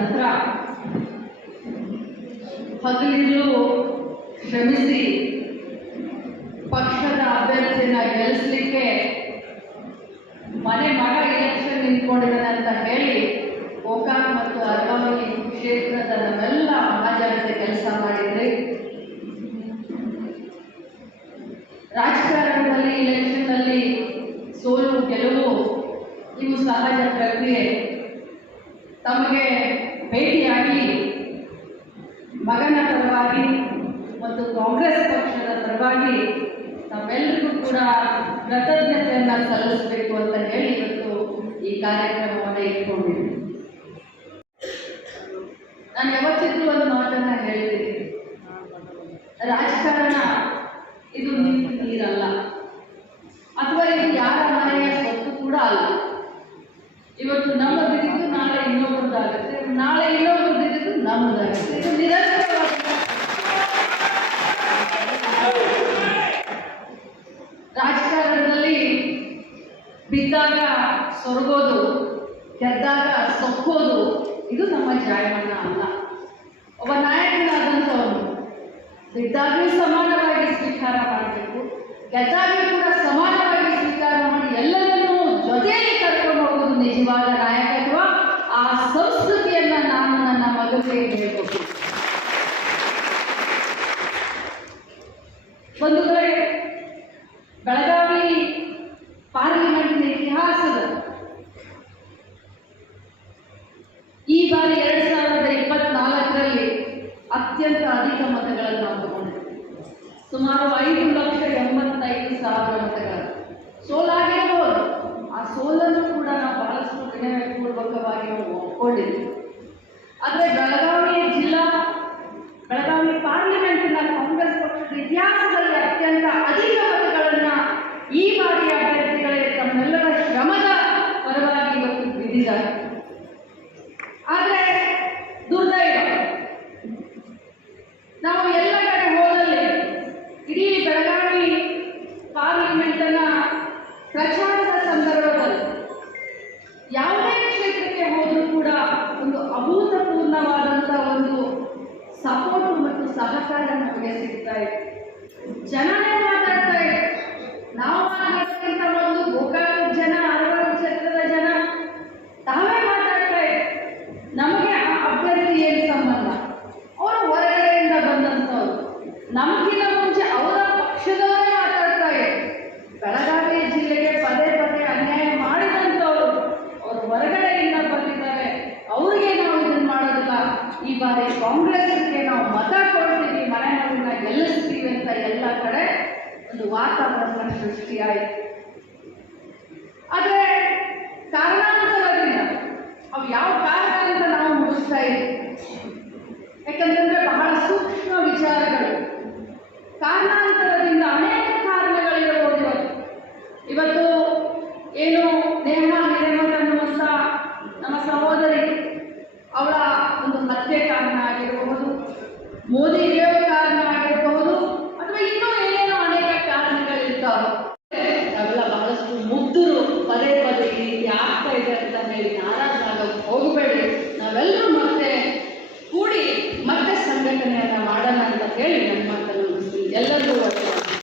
ನಂತರ ಹಗಲಿರುಳು ಶ್ರಮಿಸಿ ಪಕ್ಷದ ಅಭ್ಯರ್ಥಿನ ಗೆಲ್ಲಿಸಲಿಕ್ಕೆ ಮನೆ ಮಗ ಎಲೆಕ್ಷನ್ ನಿಂತ್ಕೊಂಡಿದ್ದಾನೆ ಅಂತ ಹೇಳಿ ಗೋಕಾಕ್ ಮತ್ತು ಅರವಳ್ಳಿ ಕ್ಷೇತ್ರದ ನಮ್ಮೆಲ್ಲ ಮಹಾಜನತೆ ಕೆಲಸ ಮಾಡಿದ್ರಿ. ರಾಜಕಾರಣದಲ್ಲಿ ಎಲೆಕ್ಷನ್ನಲ್ಲಿ ಸೋಲು ಗೆಲುವು ಇವು ಸಹಜ ಪ್ರಕ್ರಿಯೆ. ತಮಗೆ ಭೇಟಿಯಾಗಿ ಮಗನ ಪರವಾಗಿ ಮತ್ತು ಕಾಂಗ್ರೆಸ್ ಪಕ್ಷದ ಪರವಾಗಿ ನಾವೆಲ್ಲರಿಗೂ ಕೂಡ ಕೃತಜ್ಞತೆಯನ್ನು ಸಲ್ಲಿಸಬೇಕು ಅಂತ ಹೇಳಿ ಇವತ್ತು ಈ ಕಾರ್ಯಕ್ರಮವನ್ನು ಇಟ್ಕೊಂಡಿದ್ದೀನಿ. ನಾನು ಯಾವತ್ತಿದ್ರೂ ಒಂದು ಮಾತನ್ನ ಹೇಳಿದ್ದೀನಿ, ರಾಜಕಾರಣ ಇದು ನಿಂತು ನೀರಲ್ಲ, ಅಥವಾ ಇದು ಯಾರ ಮನೆಯ ಸ್ವತ್ತು ಕೂಡ ಅಲ್ಲ. ಇವತ್ತು ನಮ್ಮದಿದ್ದು ನಾಳೆ ಇನ್ನೊಬ್ಬರದಾಗುತ್ತೆ, ನಾಳೆ ಇನ್ನೊಬ್ಬರದಿದ್ದು ನಮ್ಮದಾಗುತ್ತೆ. ಇದು ನಿರಂತರವಾಗಿ ರಾಜಕಾರಣದಲ್ಲಿ ಬಿದ್ದಾಗ ಸೊರಗೋದು, ಗೆದ್ದಾಗ ಸೊಕ್ಕೋದು ಇದು ನಮ್ಮ ಜಾಯಮಾನ ಅಲ್ಲ. ಒಬ್ಬ ನಾಯಕನಾದಂಥವನು ಬಿದ್ದಾಗಲೂ ಸಮಾನವಾಗಿ ಸ್ವೀಕಾರ ಮಾಡಬೇಕು, ಗೆದ್ದಾಗಲೂ ಕೂಡ ಸಮಾನವಾಗಿ ಸ್ವೀಕಾರ ಮಾಡಿ ಎಲ್ಲರನ್ನೂ ಜೊತೆಯಲ್ಲಿ ಕರ್ಕೊಂಡು ಹೋಗೋದು ನಿಜವಾದ ನಾಯಕತ್ವ. ಆ ಸಂಸ್ಕೃತಿಯನ್ನ ನಾನು ನನ್ನ ಮಗನಿಗೆ ಹೇಳಬೇಕು. ಒಂದು ಕಡೆ ಬೆಳಗಾವಿ ಪಾರ್ಲಿಮೆಂಟ್ನ ಇತಿಹಾಸದ ಈ ಬಾರಿ 2024ರಲ್ಲಿ ಅತ್ಯಂತ ಅಧಿಕ ಮತಗಳನ್ನು ನಾವು ತಗೊಂಡಿದ್ದೀವಿ. ಸುಮಾರು 5,85,000 ಮತಗಳು. ಸೋಲಾಗಿರಬಹುದು, ಆ ಸೋಲನ್ನು ಕೂಡ ನಾವು ಬಹಳಷ್ಟು ವಿನಯಪೂರ್ವಕವಾಗಿ ನಾವು ಒಪ್ಕೊಂಡಿದ್ದೀವಿ. ಆದರೆ ಬೆಳಗಾವಿ ಪಾರ್ಲಿಮೆಂಟ್ನ ಕಾಂಗ್ರೆಸ್ ಪಕ್ಷದ ಇತಿಹಾಸದಲ್ಲಿ ಅತ್ಯಂತ ಅಧಿಕ ಮತಗಳನ್ನು ಈ ಬಾರಿಯ ಅಭ್ಯರ್ಥಿಗಳೇ ತಮ್ಮೆಲ್ಲರ ಶ್ರಮದ ಪರವಾಗಿ ಇವತ್ತು ಗೆದ್ದಿದ್ದಾರೆ. ಆದರೆ ದುರ್ದೈವ, ನಾವು ಎಲ್ಲ ಕಡೆ ಹೋದಲ್ಲಿ ಇಡೀ ಬೆಳಗಾವಿ ಪಾರ್ಲಿಮೆಂಟನ್ನ ಪ್ರಚಾರದ ಸಂದರ್ಭದಲ್ಲಿ ಯಾವುದೇ ಕ್ಷೇತ್ರಕ್ಕೆ ಹೋದರೂ ಕೂಡ ಒಂದು ಅಭೂತಪೂರ್ಣವಾದಂಥ ಒಂದು ಸಪೋರ್ಟ್ ಮತ್ತು ಸಹಕಾರ ನಮಗೆ ಸಿಗ್ತಾ ಇದೆ. ಜನನೇ ಮಾತಾಡ್ತಾ ಇದೆ. ನಾವು ಮಾತಾಡೋಕ್ಕಿಂತ ಒಂದು ಗೋಕಾಕ್ ಜನ, ಅರವಳ್ಳಿ ಕ್ಷೇತ್ರದ ಜನ ತಾವೇ ಮಾತಾಡ್ತಾ ಇದೆ. ನಮಗೆ ಆ ಅಭ್ಯರ್ಥಿ ಏನು ಸಂಬಂಧ? ಅವರು ಹೊರಗಡೆಯಿಂದ ಬಂದಂಥವ್ರು. ನಮಗಿಂತ ಮುಂಚೆ ಅವರ ಪಕ್ಷದವರೇ ಮಾತಾಡ್ತಾ ಇದೆ. ಬೆಳಗಾವಿ ಜಿಲ್ಲೆಗೆ ಪದೇ ಪದೇ ಅನ್ಯಾಯ ಮಾಡಿದಂಥವ್ರು ಅವರು ಹೊರಗಡೆಯಿಂದ ಬಂದಿದ್ದಾರೆ. ಅವ್ರಿಗೆ ನಾವು ಇದನ್ನು ಮಾಡೋದಿಲ್ಲ, ಈ ಬಾರಿ ಕಾಂಗ್ರೆಸ್ಗೆ ನಾವು ಮತ ಕೊಡ್ತೀವಿ, ಮನೆ ಮಗನ ಗೆಲ್ಲಿಸ್ತೀವಿ ಅಂತ ಎಲ್ಲ ಕಡೆ ಒಂದು ವಾತಾವರಣ ಸೃಷ್ಟಿಯಾಯಿತು. ಆದರೆ ಕಾರಣಾಂತರದಿಂದ ಅವು ಯಾವ ಕಾರಣ ಅಂತ ನಾವು ಮುಗಿಸ್ತಾ ಇದ್ದೀವಿ. ಯಾಕಂತಂದ್ರೆ ಬಹಳ ಸೂಕ್ಷ್ಮ ವಿಚಾರಗಳು. ಕಾರಣಾಂತರದಿಂದ ಅನೇಕ ಕಾರಣಗಳಿರಬಹುದು. ಇವತ್ತು ಏನು ನೇಹಾ ಹಿರೇಮಠ್ ಅನ್ನುವಂಥ ನಮ್ಮ ಸಹೋದರಿ, ಅವಳ ಒಂದು ಹತ್ಯೆ ಕಾರಣ ಆಗಿರಬಹುದು, ಮೋದಿ ಕಾರಣ ಆಗಿರಬಹುದು, ಅಥವಾ ಇನ್ನೂ ಏನೇನೋ ಅನೇಕ ಕಾರಣಗಳಿರ್ತಾವೆ. ನಾವೆಲ್ಲ ಬಹಳಷ್ಟು ಮುಗ್ಧರು ಪದೇ ಪದೇ ಈ ರೀತಿ ಆಗ್ತಾ ಇದೆ ಅಂತ ಹೇಳಿ ನಾರಾಜಾಗೋಕೆ ಹೋಗಬೇಡಿ. ನಾವೆಲ್ಲರೂ ಮತ್ತೆ ಕೂಡಿ ಮತ್ತೆ ಸಂಘಟನೆಯನ್ನ ಮಾಡೋಣ ಅಂತ ಹೇಳಿ ನನ್ನ ಮಾತನ್ನು ಮುಗಿಸ್ತೀನಿ. ಎಲ್ಲರಿಗೂ